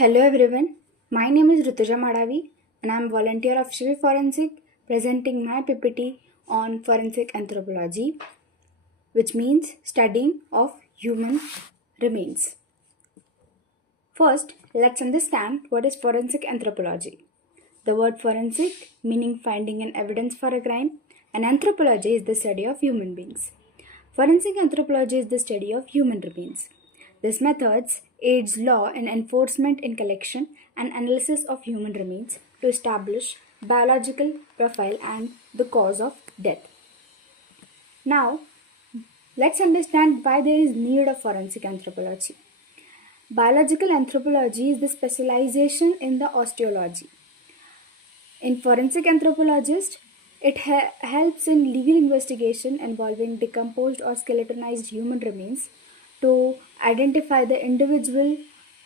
Hello everyone, my name is Rutuja Madavi and I am volunteer of shiviforensics presenting my PPT on forensic anthropology, which means studying of human remains. First, let's understand what is forensic anthropology. The word forensic meaning finding an evidence for a crime, and anthropology is the study of human beings. Forensic anthropology is the study of human remains. This method aids law and enforcement in collection and analysis of human remains to establish biological profile and the cause of death. Now, let's understand why there is need of forensic anthropology. Biological anthropology is the specialization in the osteology. In forensic anthropologist, it helps in legal investigation involving decomposed or skeletonized human remains to identify the individual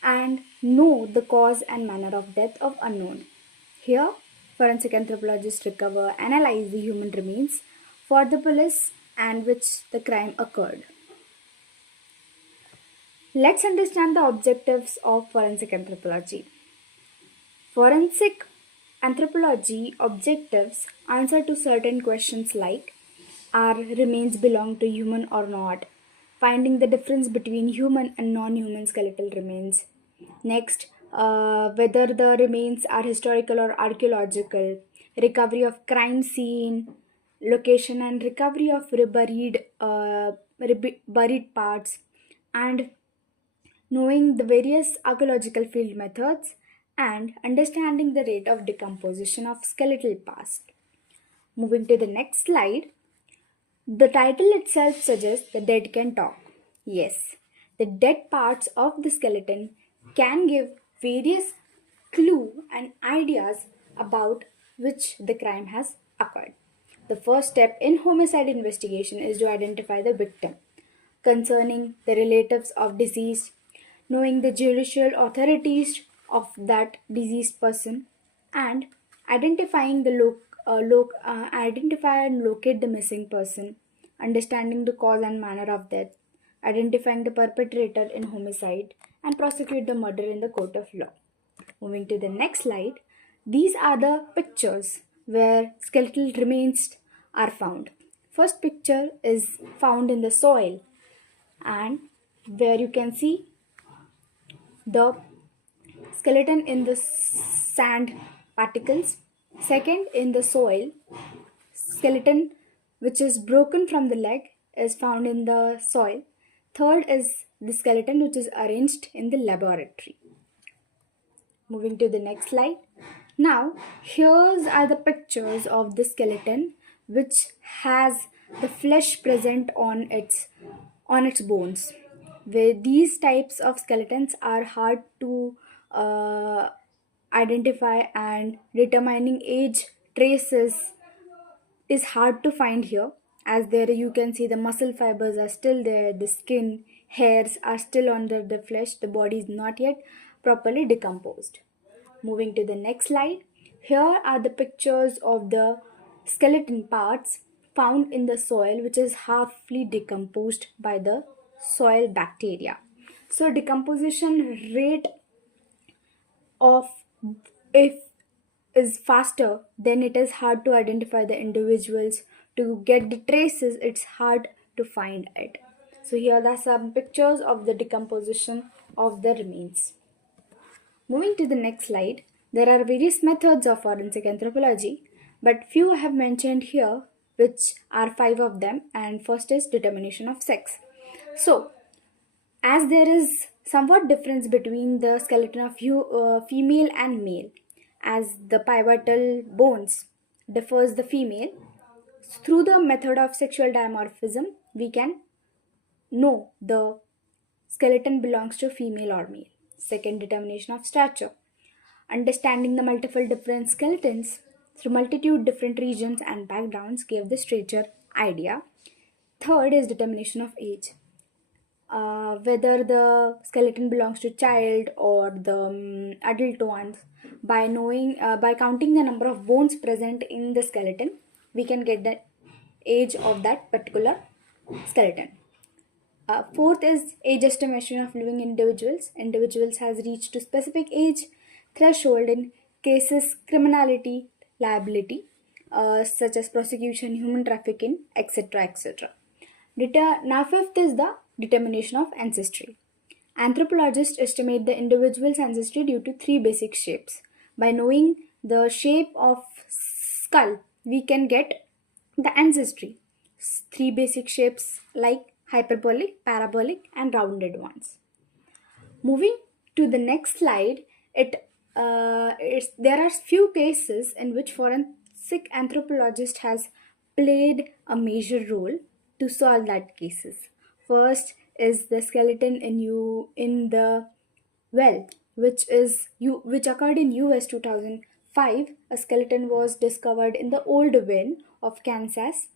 and know the cause and manner of death of unknown. Here, forensic anthropologists recover, analyze the human remains for the police and which the crime occurred. Let's understand the objectives of forensic anthropology. Forensic anthropology objectives answer to certain questions like are remains belong to human or not, finding the difference between human and non-human skeletal remains. Next, whether the remains are historical or archaeological, recovery of crime scene, location and recovery of buried parts, and knowing the various archaeological field methods and understanding the rate of decomposition of skeletal parts. Moving to the next slide, the title itself suggests the dead can talk. Yes, the dead parts of the skeleton can give various clues and ideas about which the crime has occurred. The first step in homicide investigation is to identify the victim, concerning the relatives of deceased, knowing the judicial authorities of that deceased person, and identifying identify and locate the missing person, understanding the cause and manner of death, identifying the perpetrator in homicide, and prosecute the murder in the court of law. Moving to the next slide, these are the pictures where skeletal remains are found. First picture is found in the soil and where you can see the skeleton in the sand particles. Second, in the soil, skeleton which is broken from the leg is found in the soil. Third is the skeleton which is arranged in the laboratory. Moving to the next slide. Now, here's are the pictures of the skeleton which has the flesh present on its bones. Where these types of skeletons are hard to identify, and determining age traces is hard to find here, as there you can see the muscle fibers are still there, the skin hairs are still under the flesh, the body is not yet properly decomposed. Moving to the next slide, here are the pictures of the skeleton parts found in the soil which is halfly decomposed by the soil bacteria. So decomposition rate of if is faster, then it is hard to identify the individuals. To get the traces, it's hard to find it. So here are some pictures of the decomposition of the remains. Moving to the next slide, there are various methods of forensic anthropology, but few I have mentioned here, which are 5 of them, and first is determination of sex. So, as there is somewhat difference between the skeleton of female and male, as the pivotal bones differs the female, through the method of sexual dimorphism, we can know the skeleton belongs to female or male. Second, determination of stature. Understanding the multiple different skeletons through multitude different regions and backgrounds gave the stature idea. Third is determination of age. Whether the skeleton belongs to child or the adult ones, by counting the number of bones present in the skeleton, we can get the age of that particular skeleton. Fourth is age estimation of living individuals. Individuals has reached a specific age threshold in cases criminality, liability, such as prosecution, human trafficking, etc., etc. Now, fifth is the determination of ancestry. Anthropologists estimate the individual's ancestry due to three basic shapes. By knowing the shape of skull, we can get the ancestry. Three basic shapes like hyperbolic, parabolic, and rounded ones. Moving to the next slide, there are few cases in which forensic anthropologist has played a major role to solve that cases. First is the skeleton in the well, which occurred in US 2005. A skeleton was discovered in the old well of Kansas,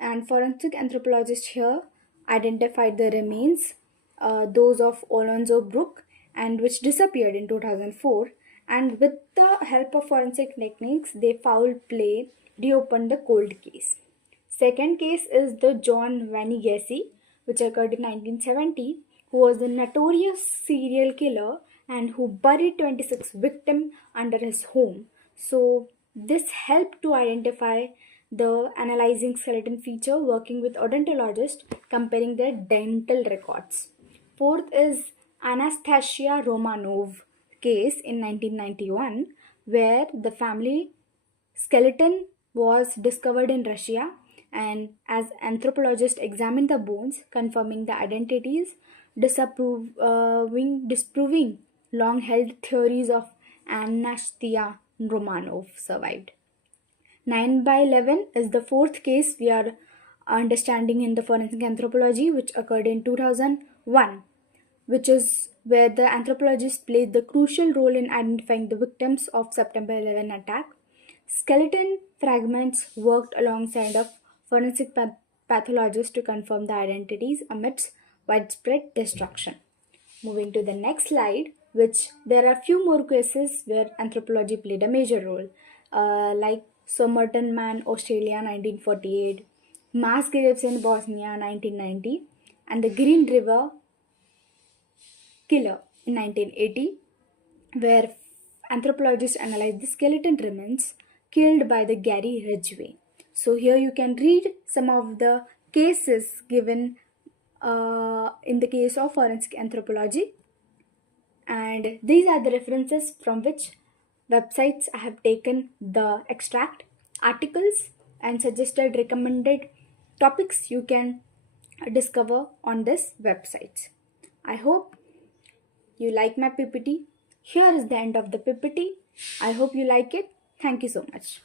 and forensic anthropologists here identified the remains, those of Alonzo Brook, and which disappeared in 2004. And with the help of forensic techniques, they foul play reopened the cold case. Second case is the John Wayne Gacy, which occurred in 1970, who was a notorious serial killer and who buried 26 victims under his home. So this helped to identify the analyzing skeleton feature, working with odontologists, comparing their dental records. Fourth is Anastasia Romanov case in 1991, where the family skeleton was discovered in Russia, and as anthropologists examined the bones, confirming the identities, disproving long held theories of Anastasia Romanov survived. 9 by 11 is the fourth case we are understanding in the forensic anthropology, which occurred in 2001, which is where the anthropologists played the crucial role in identifying the victims of September 11 attack. Skeleton fragments worked alongside of forensic pathologists to confirm the identities amidst widespread destruction. Moving to the next slide, which there are few more cases where anthropology played a major role, like Somerton Man, Australia, 1948, mass graves in Bosnia, 1990, and the Green River Killer in 1980, where anthropologists analyzed the skeleton remains killed by the Gary Ridgway. So here you can read some of the cases given in the case of forensic anthropology, and these are the references from which websites I have taken the extract, articles, and suggested recommended topics you can discover on this website. I hope you like my PPT. Here is the end of the PPT. I hope you like it. Thank you so much.